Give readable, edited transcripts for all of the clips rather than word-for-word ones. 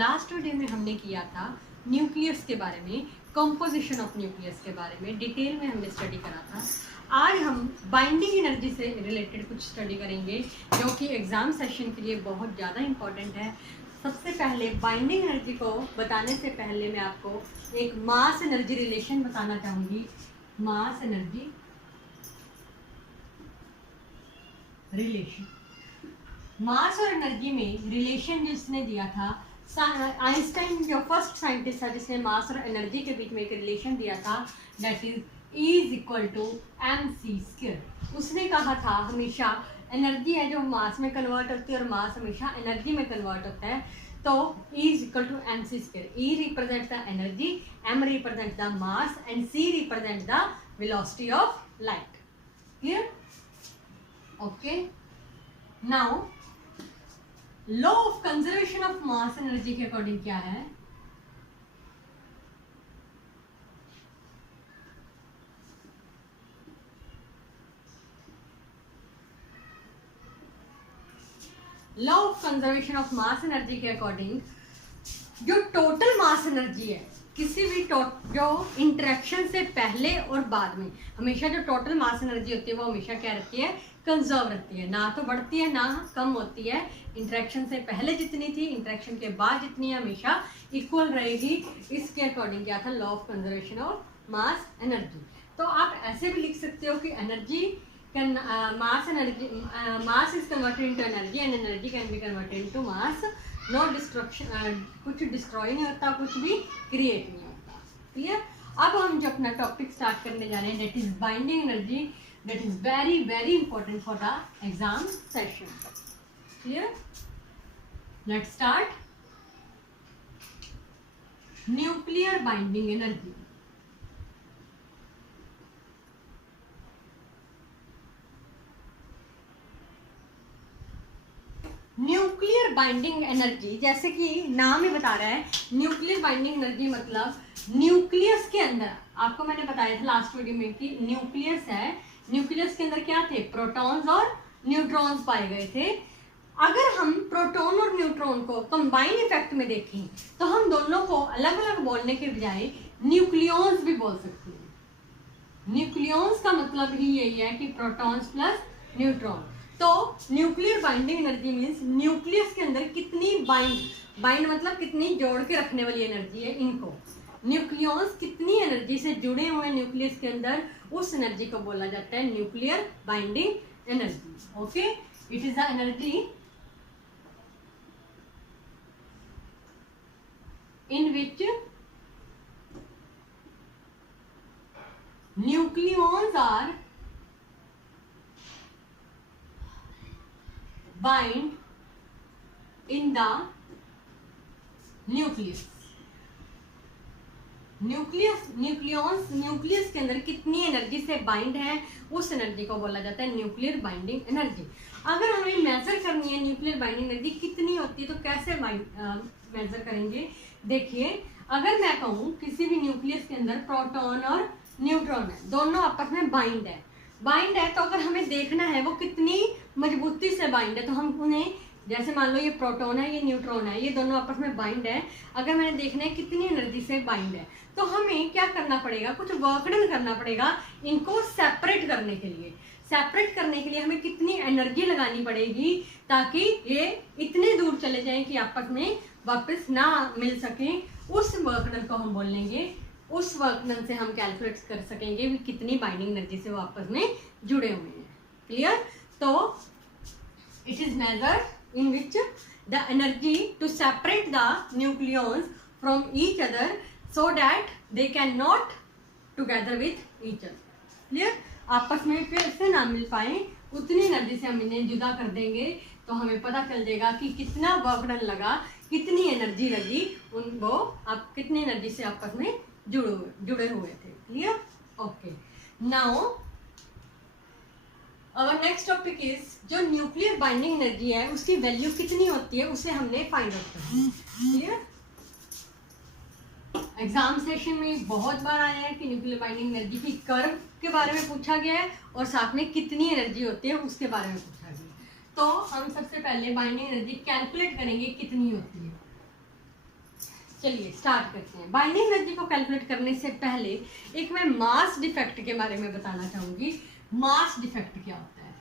Last video में हमने किया था न्यूक्लियस के बारे में, कंपोजिशन ऑफ न्यूक्लियस के बारे में डिटेल में हमने स्टडी करा था। आज हम बाइंडिंग एनर्जी से रिलेटेड कुछ स्टडी करेंगे जो कि एग्ज़ाम सेशन के लिए बहुत ज़्यादा इम्पॉर्टेंट है। सबसे पहले बाइंडिंग एनर्जी को बताने से पहले मैं आपको एक मास एनर्जी रिलेशन बताना चाहूँगी। मास एनर्जी रिलेशन, मास और एनर्जी में रिलेशन जिसने दिया था आइंस्टाइन, जो फर्स्ट साइंटिस्ट था जिसने मास और एनर्जी के बीच में एक रिलेशन दिया था, दैट इज E = mc²। उसने कहा था हमेशा एनर्जी है जो मास में कन्वर्ट होती है और मास हमेशा एनर्जी में कन्वर्ट होता है। तो E = mc²। E represent the energy, m represent the mass and c represent the velocity of light. Clear? Okay, now law of conservation of mass energy के अकॉर्डिंग क्या है? Law of conservation of mass energy के according जो total mass energy है किसी भी जो interaction से पहले और बाद में, हमेशा जो टोटल मास एनर्जी होती है वो हमेशा क्या रहती है? कंजर्व रहती है, ना तो बढ़ती है ना कम होती है। इंटरेक्शन से पहले जितनी थी, इंटरेक्शन के बाद जितनी है, हमेशा इक्वल रहेगी। इसके अकॉर्डिंग क्या था? Law of conservation of mass energy. तो आप ऐसे भी लिख सकते हो कि energy can mass is converted into energy and energy can be converted into mass. No destruction, कुछ डिस्ट्रॉय नहीं होता, कुछ भी क्रिएट नहीं होता। क्लियर? अब हम जो अपना टॉपिक स्टार्ट करने जा रहे हैं, that is binding energy, that is very very important for the exam session. Clear? Let's start. Nuclear binding energy. Nuclear binding energy, जैसे कि नाम ही बता रहा है, न्यूक्लियर बाइंडिंग एनर्जी मतलब न्यूक्लियस के अंदर, आपको मैंने बताया था लास्ट वीडियो में कि न्यूक्लियस है, न्यूक्लियस के अंदर क्या थे? प्रोटॉन्स और न्यूट्रॉन्स पाए गए थे। अगर हम प्रोटॉन और न्यूट्रॉन को कंबाइन इफेक्ट में देखें तो हम दोनों को अलग अलग बोलने के बजाय न्यूक्लियॉन्स भी बोल सकते हैं। न्यूक्लियॉन्स का मतलब ही यही है कि प्रोटॉन्स प्लस न्यूट्रॉन। तो nuclear binding energy means nucleus के अंदर कितनी बाइंड मतलब कितनी जोड़ के रखने वाली एनर्जी है इनको, न्यूक्लियॉन्स कितनी एनर्जी से जुड़े हुए हैं न्यूक्लियस के अंदर, उस एनर्जी को बोला जाता है nuclear binding energy. Okay, it is the energy in which nucleons are bind in the nucleus। Nucleus के अंदर कितनी एनर्जी से बाइंड है, उस एनर्जी को बोला जाता है न्यूक्लियर बाइंडिंग एनर्जी। अगर हमें मेजर करनी है न्यूक्लियर बाइंडिंग एनर्जी कितनी होती है तो कैसे मेजर करेंगे? देखिए, अगर मैं कहूँ किसी भी न्यूक्लियस के अंदर प्रोटॉन और न्यूट्रॉन है, दोनों आपस में बाइंड है, तो अगर हमें देखना है वो कितनी मजबूती से बाइंड है, तो हम उन्हें, जैसे मान लो ये प्रोटॉन है, ये न्यूट्रॉन है, ये दोनों आपस में बाइंड है, अगर मैंने देखना है कितनी एनर्जी से बाइंड है, तो हमें क्या करना पड़ेगा? कुछ वर्क डन करना पड़ेगा इनको सेपरेट करने के लिए। सेपरेट करने के लिए हमें कितनी एनर्जी लगानी पड़ेगी ताकि ये इतने दूर चले जाएं कि आपस में वापस ना मिल सकें, उस वर्क डन को हम बोल लेंगे। उस वर्क डन से हम कैलकुलेट कर सकेंगे कि कितनी बाइंडिंग एनर्जी से वो आपस में जुड़े हुए हैं। क्लियर? तो it is measured in which the energy to separate the nucleons from each other so that they cannot together with each other। Clear? आपस में फिर से ना मिल पाए, उतनी एनर्जी से हम इन्हें जुदा कर देंगे तो हमें पता चल जाएगा कि कितना वर्क डन लगा, कितनी एनर्जी लगी, उनको आप कितनी एनर्जी से आपस में जुड़े हुए थे। क्लियर? ओके, नाउ और नेक्स्ट टॉपिक इज जो न्यूक्लियर बाइंडिंग एनर्जी है उसकी वैल्यू कितनी होती है उसे हमने फाइंड आउट करना है। क्लियर? एग्जाम सेशन में बहुत बार आया है कि न्यूक्लियर बाइंडिंग एनर्जी की कर्व के बारे में पूछा गया है और साथ में कितनी एनर्जी होती है उसके बारे में पूछा गया है। तो हम सबसे पहले बाइंडिंग एनर्जी कैलकुलेट करेंगे कितनी होती है। चलिए स्टार्ट करते हैं। बाइंडिंग एनर्जी को कैलकुलेट करने से पहले एक मैं मास डिफेक्ट के बारे में बताना चाहूंगी। मास डिफेक्ट क्या होता है?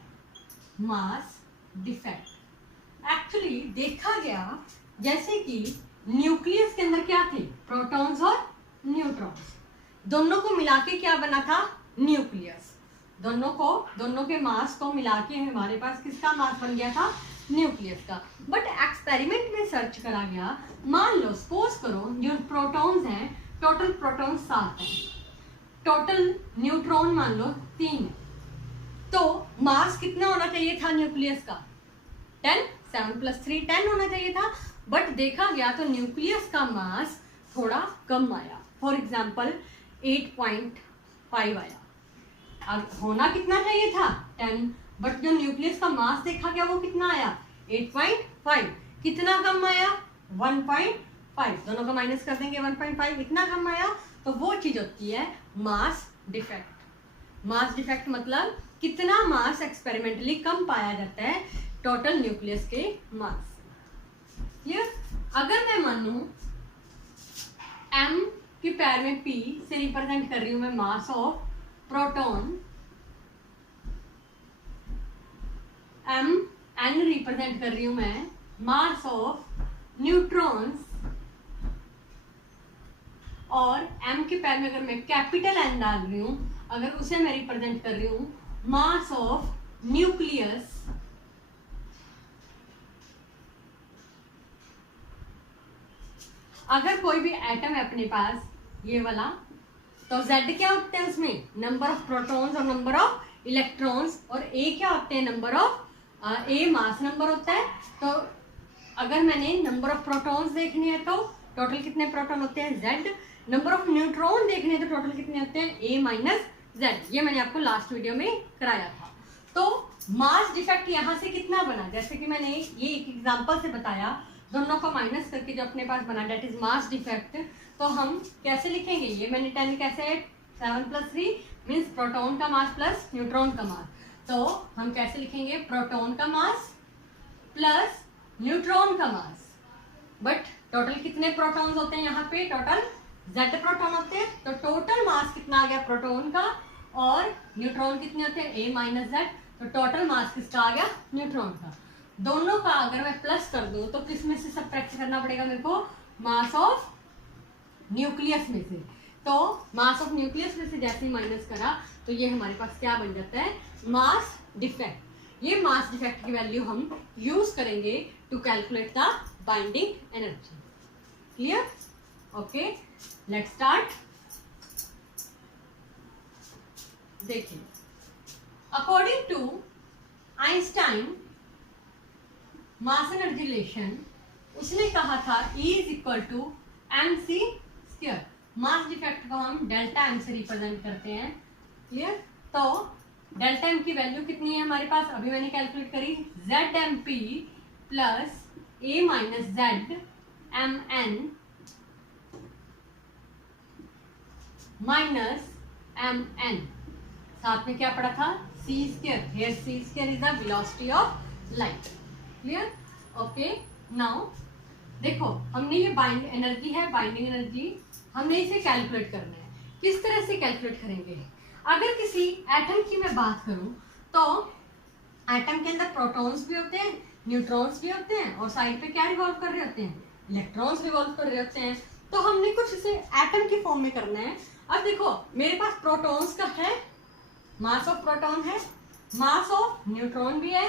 मास डिफेक्ट एक्चुअली देखा गया जैसे कि न्यूक्लियस के अंदर क्या थे? प्रोटॉन्स और न्यूट्रॉन्स, दोनों को मिला के क्या बना था? न्यूक्लियस। दोनों के मास को मिला के हमारे पास किसका मास बन गया था? न्यूक्लियस का। बट एक्सपेरिमेंट में सर्च करा गया, मान लो सपोज करो जो प्रोटॉन्स हैं, टोटल प्रोटॉन्स 7 हैं, टोटल न्यूट्रॉन मान लो 3 है, तो मास कितना होना चाहिए था न्यूक्लियस का? 10, 7 + 3 10 होना चाहिए था। बट देखा गया तो न्यूक्लियस का मास थोड़ा कम आया। फॉर एग्जाम्पल 8.5 आया। अब होना कितना चाहिए था? 10, बट जो न्यूक्लियस का मास देखा गया वो कितना आया? 8.5। कितना कम आया? 1.5। दोनों का माइनस कर देंगे, 1.5 इतना कम आया। तो वो चीज होती है मास डिफेक्ट। मास डिफेक्ट मतलब कितना मास एक्सपेरिमेंटली कम पाया जाता है टोटल न्यूक्लियस के मास से। क्लियर? अगर मैं मानूं m की पैर में p से रिप्रेजेंट कर रही हूं मैं mass of proton, n represent कर रही हूं मैं मास ऑफ न्यूट्रॉन्स, और m के पैर में अगर मैं कैपिटल N डाल रही हूं, अगर उसे मैं रिप्रेजेंट कर रही हूं मास ऑफ न्यूक्लियस, अगर कोई भी एटम है अपने पास ये वाला, तो Z क्या होते हैं उसमें? नंबर ऑफ प्रोटॉन्स और नंबर ऑफ इलेक्ट्रॉन्स, और A क्या होते हैं? Number of A mass number होता है। तो अगर मैंने नंबर ऑफ प्रोटॉन्स देखने हैं तो टोटल कितने प्रोटॉन होते हैं? Z। नंबर ऑफ न्यूट्रॉन देखने हैं तो टोटल कितने होते हैं? A - Z। ये मैंने आपको लास्ट वीडियो में कराया था। तो मास डिफेक्ट यहाँ से कितना बना? जैसे कि मैंने ये एक एग्जांपल से बताया, दोनों को माइनस करके जो अपने पास बना डेट इज मास डिफेक्ट। तो हम कैसे लिखेंगे? ये मैंने 10 कैसे है? 7 + 3 मीन्स प्रोटॉन का मास प्लस न्यूट्रॉन का मास। तो हम कैसे लिखेंगे? प्रोटॉन का मास प्लस न्यूट्रॉन का मास। बट टोटल कितने प्रोटॉन्स होते हैं यहाँ पे? टोटल Z प्रोटॉन होते हैं। तो टोटल मास कितना आ गया प्रोटॉन का, और न्यूट्रॉन कितने होते हैं? A - Z। तो टोटल मास किसका आ गया? न्यूट्रॉन का। दोनों का अगर मैं प्लस कर दूं तो किस में से सब्ट्रैक्ट करना पड़ेगा मेरे को? मास ऑफ न्यूक्लियस में से। तो मास ऑफ न्यूक्लियस में से जैसे ही माइनस करा तो ये हमारे पास क्या बन जाता है? Mass defect. ये मास डिफेक्ट की वैल्यू हम यूज करेंगे to calculate the binding energy. Clear? Okay, let's start. देखिए, according to Einstein mass energy relation, उसने कहा था E = mc²। मास डिफेक्ट को हम डेल्टा m से रिप्रेजेंट करते हैं। क्लियर? तो डेल्टा m की वैल्यू कितनी है हमारे पास? अभी मैंने कैलकुलेट करी, ZmP plus A - Z Mn minus Mn, साथ में क्या पड़ा था? c²। Here c² is the velocity of light। Clear? Okay, now देखो हमने ये बाइंड एनर्जी है, बाइंडिंग एनर्जी, हमने इसे कैलकुलेट करना है। किस तरह से कैलकुलेट करेंगे? अगर किसी एटम की मैं बात करूं तो एटम के अंदर प्रोटॉन्स भी होते हैं, न्यूट्रॉन्स भी होते हैं, और साइड पे क्या रिवॉल्व कर रहे होते हैं? इलेक्ट्रॉन्स रिवॉल्व कर रहे होते हैं। तो हमने कुछ इसे एटम की फॉर्म में करना है। अब देखो मेरे पास प्रोटॉन्स का है, मास ऑफ प्रोटॉन है, मास ऑफ न्यूट्रॉन भी है,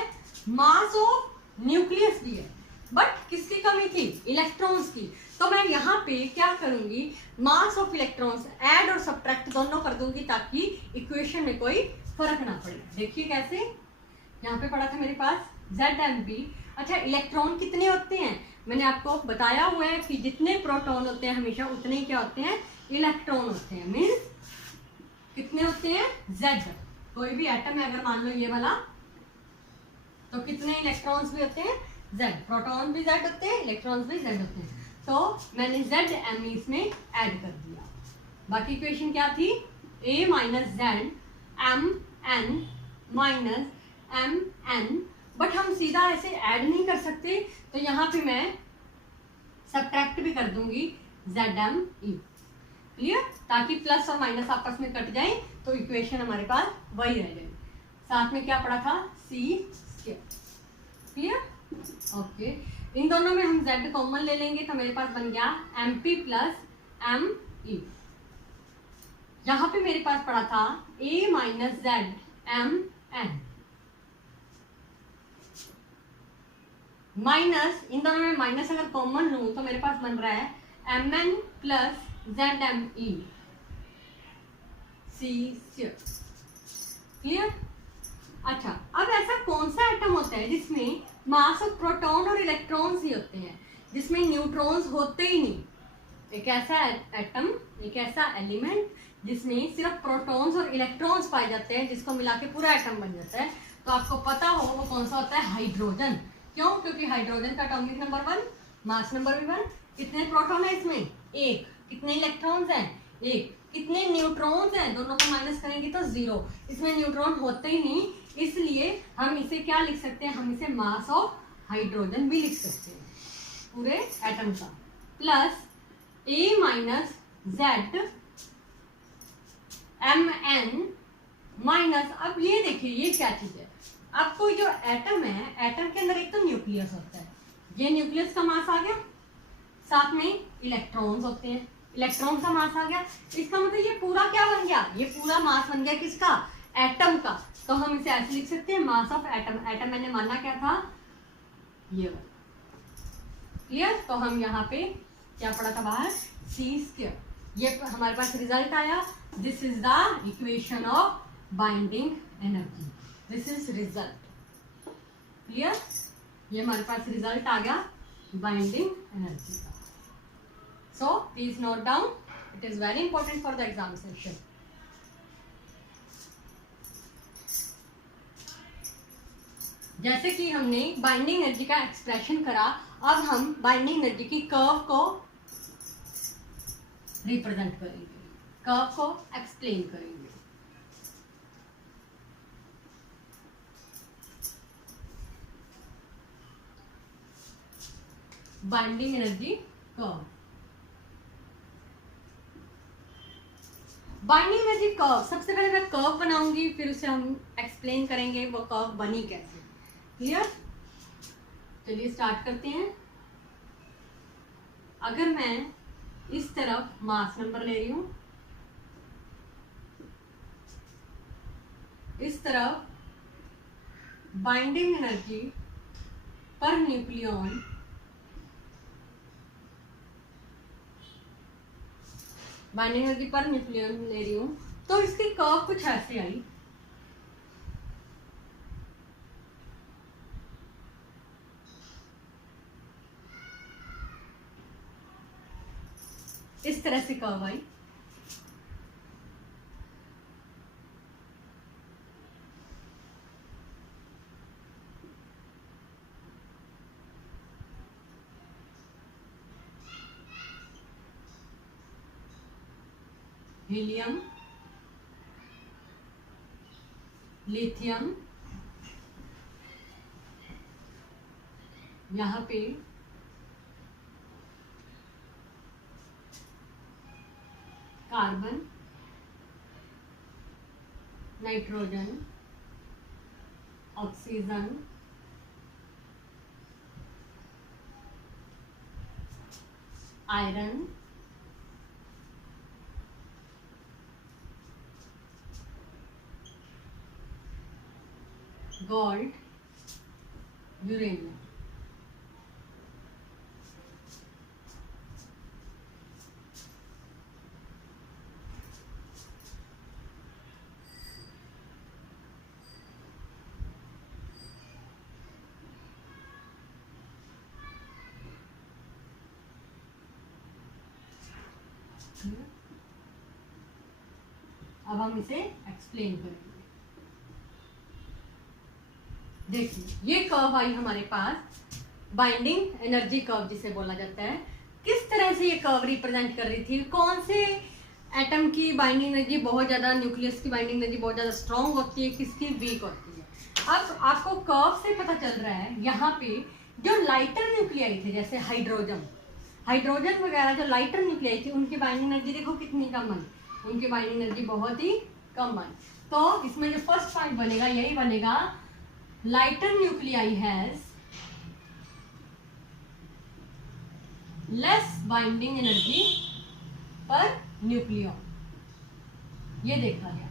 मास ऑफ न्यूक्लियस भी है, बट किसकी कमी थी? इलेक्ट्रॉन्स की। तो मैं यहाँ पे क्या करूंगी? मास ऑफ इलेक्ट्रॉन्स ऐड और सब्ट्रैक्ट दोनों कर दूंगी ताकि इक्वेशन में कोई फर्क ना पड़े। देखिए कैसे, यहाँ पे पड़ा था मेरे पास ZmP। अच्छा, इलेक्ट्रॉन कितने होते हैं? मैंने आपको बताया हुआ है कि जितने प्रोटॉन होते हैं हमेशा उतने ही क्या होते हैं? इलेक्ट्रॉन होते हैं। मीन्स कितने होते हैं? Z। कोई भी एटम है अगर मान लो ये वाला, तो कितने इलेक्ट्रॉन्स भी होते हैं? Z। प्रोटॉन भी Z होते हैं, इलेक्ट्रॉन्स भी Z होते हैं। तो मैंने Zm इसमें ऐड कर दिया। बाकी इक्वेशन क्या थी? A - Z Mn minus Mn। But हम सीधा ऐसे ऐड नहीं कर सकते, तो यहाँ पे मैं सब्ट्रैक्ट भी कर दूंगी। ZMe। क्लियर? ताकि प्लस और माइनस आपस में कट जाए तो इक्वेशन हमारे पास वही रह जाए। साथ में क्या पड़ा था? C²। क्लियर? ओके, इन दोनों में हम Z कॉमन ले लेंगे तो मेरे पास बन गया MP प्लस ME। यहां पे मेरे पास पड़ा था A माइनस ZMN माइनस, इन दोनों में माइनस अगर कॉमन लूं तो मेरे पास बन रहा है MN plus ZME C²। Clear? अच्छा, अब ऐसा कौन सा एटम होता है जिसमें मास ऑफ प्रोटॉन और इलेक्ट्रॉन्स ही होते हैं, जिसमें न्यूट्रॉन्स होते ही नहीं? एक ऐसा एटम, एक ऐसा एलिमेंट जिसमें सिर्फ प्रोटॉन्स और इलेक्ट्रॉन्स पाए जाते हैं, जिसको मिला के पूरा एटम बन जाता है। तो आपको पता हो वो कौन सा होता है? हाइड्रोजन। क्यों? क्योंकि हाइड्रोजन का एटॉमिक नंबर 1, मास नंबर भी 1। कितने प्रोटॉन है इसमें? 1। कितने इलेक्ट्रॉन्स हैं? 1। कितने न्यूट्रॉन्स हैं? दोनों को माइनस करेंगे तो 0। इसमें न्यूट्रॉन होते ही नहीं, इसलिए हम इसे क्या लिख सकते हैं? हम इसे मास ऑफ हाइड्रोजन भी लिख सकते हैं पूरे एटम का। Plus A minus ZMN minus, अब ये देखिए ये क्या चीज है। अब कोई जो एटम है, एटम के अंदर एक तो न्यूक्लियस होता है, ये न्यूक्लियस का मास आ गया, साथ में इलेक्ट्रॉन्स होते हैं, इलेक्ट्रॉन का मास आ गया। इसका मतलब ये पूरा क्या बन गया? ये पूरा मास बन गया किसका? एटम का। तो हम इसे ऐसे लिख सकते हैं, मास ऑफ एटम। एटम मैंने माना क्या था? ये वाला। क्लियर? तो हम यहाँ पे क्या पढ़ा था बाहर? C²। ये हमारे पास रिजल्ट आया। This is the equation of binding energy. This is result. Clear? ये हमारे पास रिजल्ट आ गया बाइंडिंग एनर्जी का। So please note down, it is very important for the exam session. जैसे कि हमने बाइंडिंग एनर्जी का एक्सप्रेशन करा, अब हम बाइंडिंग एनर्जी की कर्व को रिप्रेजेंट करेंगे, कर्व को एक्सप्लेन करेंगे। Binding energy curve. Binding energy curve, सबसे पहले मैं कर्व बनाऊंगी, फिर उसे हम एक्सप्लेन करेंगे वो कर्व बनी कैसे। क्लियर? चलिए स्टार्ट करते हैं। अगर मैं इस तरफ मास नंबर ले रही हूं, इस तरफ binding energy per nucleon, binding energy per nucleon ले रही हूं, तो इसकी कर्व कुछ ऐसे आई। इस तरह से कर्व आई। हीलियम, लिथियम, यहाँ पे carbon, nitrogen, oxygen, iron, gold, uranium. अब हम इसे एक्सप्लेन करेंगे। देखिए ये कर्व आई हमारे पास, बाइंडिंग एनर्जी कर्व जिसे बोला जाता है। किस तरह से ये कर्व रिप्रेजेंट कर रही थी? कौन से एटम की बाइंडिंग एनर्जी बहुत ज्यादा, न्यूक्लियस की बाइंडिंग एनर्जी बहुत ज्यादा स्ट्रांग होती है, किसकी वीक होती है। अब आपको कर्व से पता चल रहा है यहाँ पे जो लाइटर न्यूक्लियाई थे, जैसे हाइड्रोजन, हाइड्रोजन वगैरह जो लाइटर न्यूक्लियाई थी उनकी बाइंडिंग एनर्जी देखो कितनी कम आई, उनकी बाइंडिंग एनर्जी बहुत ही कम आई। तो इसमें जो फर्स्ट पॉइंट बनेगा यही बनेगा, lighter nuclei has less binding energy per nucleon, ये देखा गया।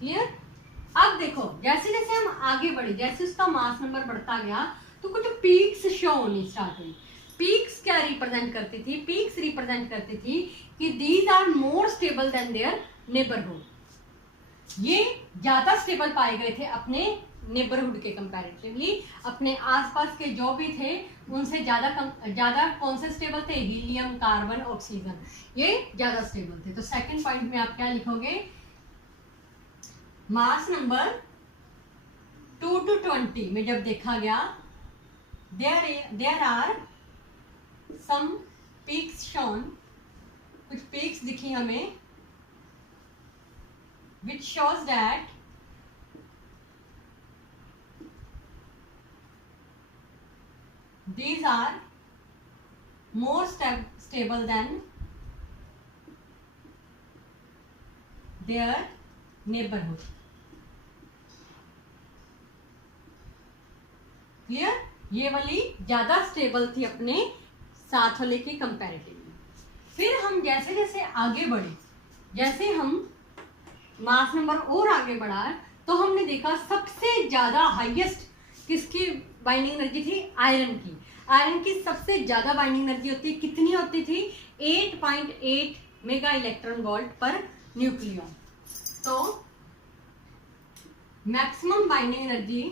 क्लियर? अब देखो जैसे जैसे हम आगे बढ़े, जैसे उसका मास नंबर बढ़ता गया तो कुछ पीक्स शो होनी स्टार्ट हुई। पीक्स क्या रिप्रेजेंट करती थी? पीक्स रिप्रेजेंट करती थी कि these are more stable than their neighbourhood, ये ज्यादा स्टेबल पाए गए थे अपने नेबरहुड के कंपैरेटिवली, अपने आसपास के जो भी थे उनसे ज्यादा कौन से स्टेबल थे? हीलियम, कार्बन, ऑक्सीजन, ये ज्यादा स्टेबल थे। तो सेकंड पॉइंट में आप क्या लिखोगे? मास नंबर 2 to 20 में जब देखा गया, there are some peaks shown, कुछ पीक्स दिखी हमें, which shows that these are more stable than their neighborhood. Clear? ये वाली ज्यादा स्टेबल थी अपने साथ वाले के कंपैरेटिवली। फिर हम जैसे जैसे आगे बढ़े, जैसे हम मास नंबर और आगे बढ़ा तो हमने देखा सबसे ज्यादा हाईएस्ट किसकी बाइंडिंग एनर्जी थी? आयरन की। आयरन की सबसे ज्यादा बाइंडिंग एनर्जी होती, कितनी होती थी? 8.8 मेगा इलेक्ट्रॉन वोल्ट पर न्यूक्लियॉन। तो maximum binding energy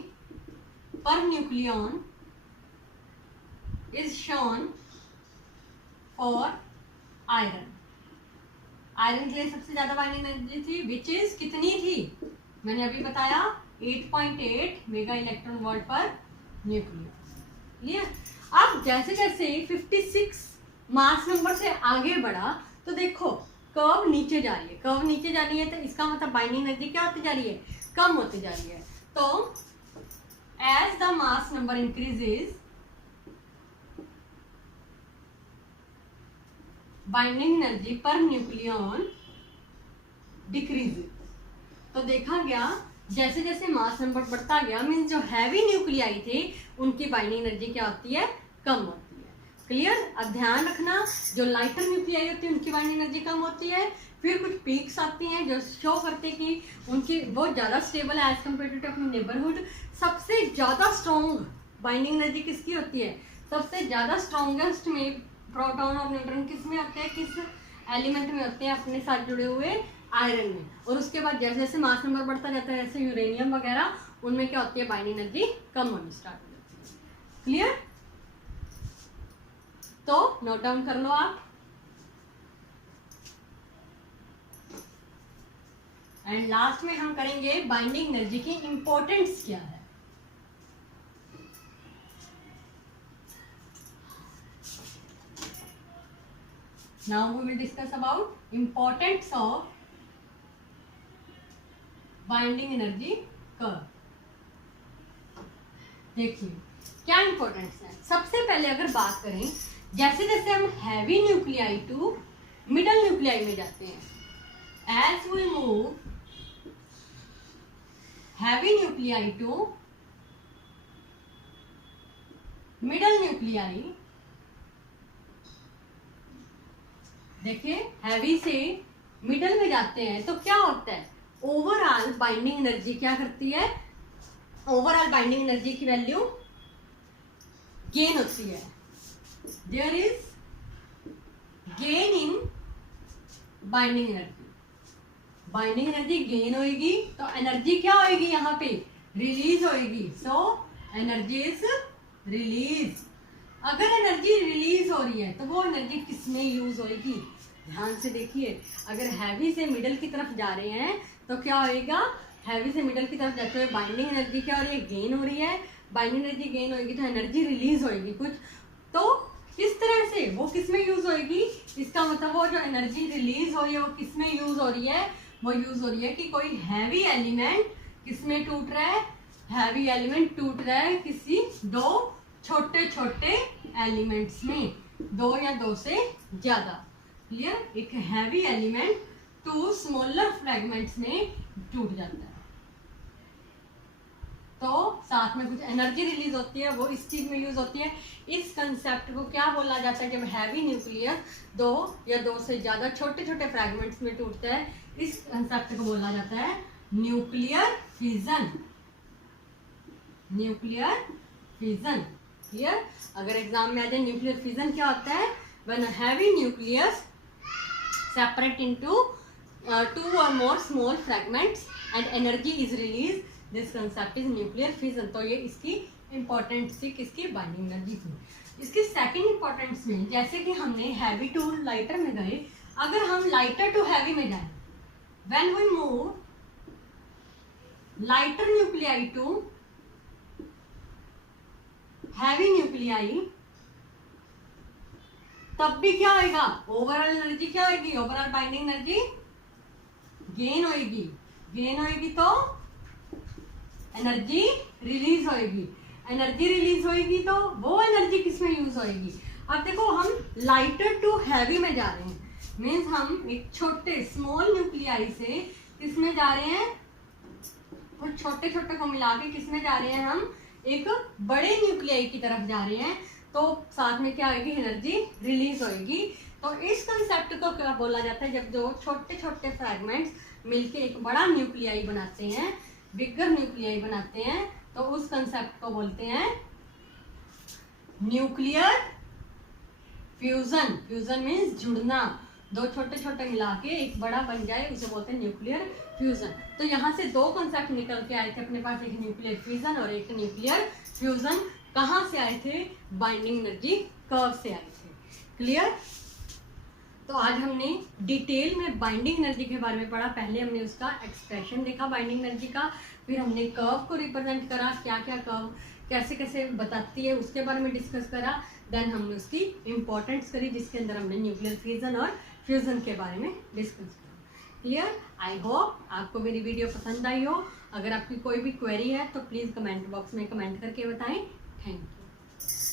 per nucleon is shown for iron. Iron के लिए सबसे ज्यादा बाइंडिंग एनर्जी थी, विच इज कितनी थी? मैंने अभी बताया 8.8 मेगा इलेक्ट्रॉन वोल्ट पर न्यूक्लियॉन। क्लियर? अब जैसे जैसे 56 मास नंबर से आगे बढ़ा तो देखो कर्व नीचे जा रही है, कर्व नीचे जा रही है तो इसका मतलब बाइंडिंग एनर्जी क्या होती जा रही है? कम होती जा रही है। तो as the mass number increases, binding energy per nucleon decrease. तो देखा गया जैसे जैसे मास नंबर बढ़ता गया, मीन्स जो हैवी न्यूक्लियाई थे उनकी बाइंडिंग एनर्जी क्या होती है? कम होती है। क्लियर? अब ध्यान रखना, जो लाइटर न्यूक्लियाई होती है उनकी बाइंडिंग एनर्जी कम होती है। फिर कुछ पीक्स आती हैं जो शो करते हैं कि उनकी बहुत ज़्यादा स्टेबल है एज कम्पेयर टू अपनी नेबरहुड। सबसे ज़्यादा स्ट्रॉन्ग बाइंडिंग एनर्जी किसकी होती है? सबसे ज़्यादा स्ट्रॉन्गेस्ट में प्रोटॉन और न्यूट्रॉन किस में होते हैं? किस एलिमेंट में होते हैं? अपने साथ जुड़े हुए आयरन में। और उसके बाद जैसे जैसे मास नंबर बढ़ता जाता है, जैसे यूरेनियम वगैरह, उनमें क्या होती है? बाइंडिंग एनर्जी कम होनी स्टार्ट हो जाती है। क्लियर? तो नोट डाउन कर लो आप। एंड लास्ट में हम करेंगे बाइंडिंग एनर्जी की इंपॉर्टेंस क्या है। Now we will discuss about importance of binding energy curve. देखिए क्या इंपॉर्टेंस है। सबसे पहले अगर बात करें, जैसे जैसे हम heavy nuclei to middle nuclei में जाते हैं, as we move heavy nuclei to middle nuclei, देखिए हैवी से मिडल में जाते हैं तो क्या होता है? ओवरऑल बाइंडिंग एनर्जी क्या करती है? ओवरऑल बाइंडिंग एनर्जी की वैल्यू गेन होती है। There is gain in binding energy. Binding energy gain होगी तो एनर्जी क्या होगी? यहाँ पे रिलीज होगी। So energy is release. अगर एनर्जी रिलीज हो रही है तो वो एनर्जी किसमें यूज होगी? ध्यान से देखिए, अगर हैवी से मिडल की तरफ जा रहे हैं तो क्या होएगा? हैवी से मिडल की तरफ जाते हुए बाइंडिंग एनर्जी क्या हो रही है? गेन हो रही है। बाइंडिंग एनर्जी गेन होगी तो एनर्जी रिलीज होगी कुछ। तो इस तरह से वो किसमें यूज होगी? इसका मतलब वो जो एनर्जी रिलीज हो रही है वो किसमें यूज हो रही है? वो यूज हो रही है कि कोई हैवी एलिमेंट किसमें टूट रहा है? हैवी एलिमेंट टूट रहा है किसी दो छोटे छोटे एलिमेंट्स में, 2 या 2 से ज्यादा। क्लियर? एक हैवी एलिमेंट 2 स्मॉलर फ्रैगमेंट्स में टूट जाता है। तो साथ में कुछ एनर्जी रिलीज होती है, वो इस चीज में यूज होती है। इस कंसेप्ट को क्या बोला जाता है? जब हैवी न्यूक्लियस 2 या 2 से ज्यादा छोटे छोटे फ्रैगमेंट्स में टूटता है, इस कंसेप्ट को बोला जाता है nuclear fission. Nuclear fission. Clear? अगर एग्जाम में आ जाए न्यूक्लियर फिजन क्या होता है? When a heavy nucleus separate into 2 or more small fragments and energy is released, this concept is nuclear fission. तो ये इसकी इंपॉर्टेंस थी, किसकी? बाइंडिंग एनर्जी की। इसकी सेकंड इंपॉर्टेंस में, जैसे कि हमने हैवी टू लाइटर में गए, अगर हम लाइटर टू हैवी में जाए, when we move lighter nuclei to heavy nuclei, तब भी क्या होगा? ओवरऑल एनर्जी क्या होगी? ओवरऑल बाइंडिंग एनर्जी गेन होगी। गेन होगी तो एनर्जी रिलीज होएगी। एनर्जी रिलीज होएगी तो वो एनर्जी किसमें यूज होएगी? अब देखो, हम लाइटर टू हैवी में जा रहे हैं, मीन्स हम एक छोटे स्मॉल न्यूक्लियाई से किसमें जा रहे हैं? और छोटे छोटे को मिला के किसमें जा रहे हैं? हम एक बड़े न्यूक्लियाई की तरफ जा रहे हैं। तो साथ में क्या होगी? एनर्जी रिलीज होएगी। तो इस कंसेप्ट को क्या बोला जाता है? जब दो छोटे छोटे फ्रैगमेंट्स मिलके एक बड़ा न्यूक्लियाई बनाते हैं, बिगर न्यूक्लियाई बनाते हैं, तो उस कंसेप्ट को बोलते हैं न्यूक्लियर फ्यूजन। फ्यूजन मीन्स जुड़ना, 2 छोटे छोटे मिला के एक बड़ा बन जाए, उसे बोलते हैं न्यूक्लियर फ्यूजन। तो यहाँ से 2 कंसेप्ट निकल के आए थे अपने पास, एक न्यूक्लियर फ्यूजन और एक न्यूक्लियर फ्यूजन। कहाँ से आए थे? बाइंडिंग एनर्जी कर्व से आए थे। क्लियर? तो आज हमने डिटेल में बाइंडिंग एनर्जी के बारे में पढ़ा। पहले हमने उसका एक्सप्रेशन देखा बाइंडिंग एनर्जी का, फिर हमने कर्व को रिप्रेजेंट करा, क्या क्या कर्व कैसे कैसे बताती है उसके बारे में डिस्कस करा। देन हमने उसकी इंपॉर्टेंस करी, जिसके अंदर हमने न्यूक्लियर फिजन और फ्यूजन के बारे में डिस्कस करा। क्लियर? आई होप आपको मेरी वीडियो पसंद आई हो। अगर आपकी कोई भी क्वेरी है तो प्लीज़ कमेंट बॉक्स में कमेंट करके बताएं। Thank you.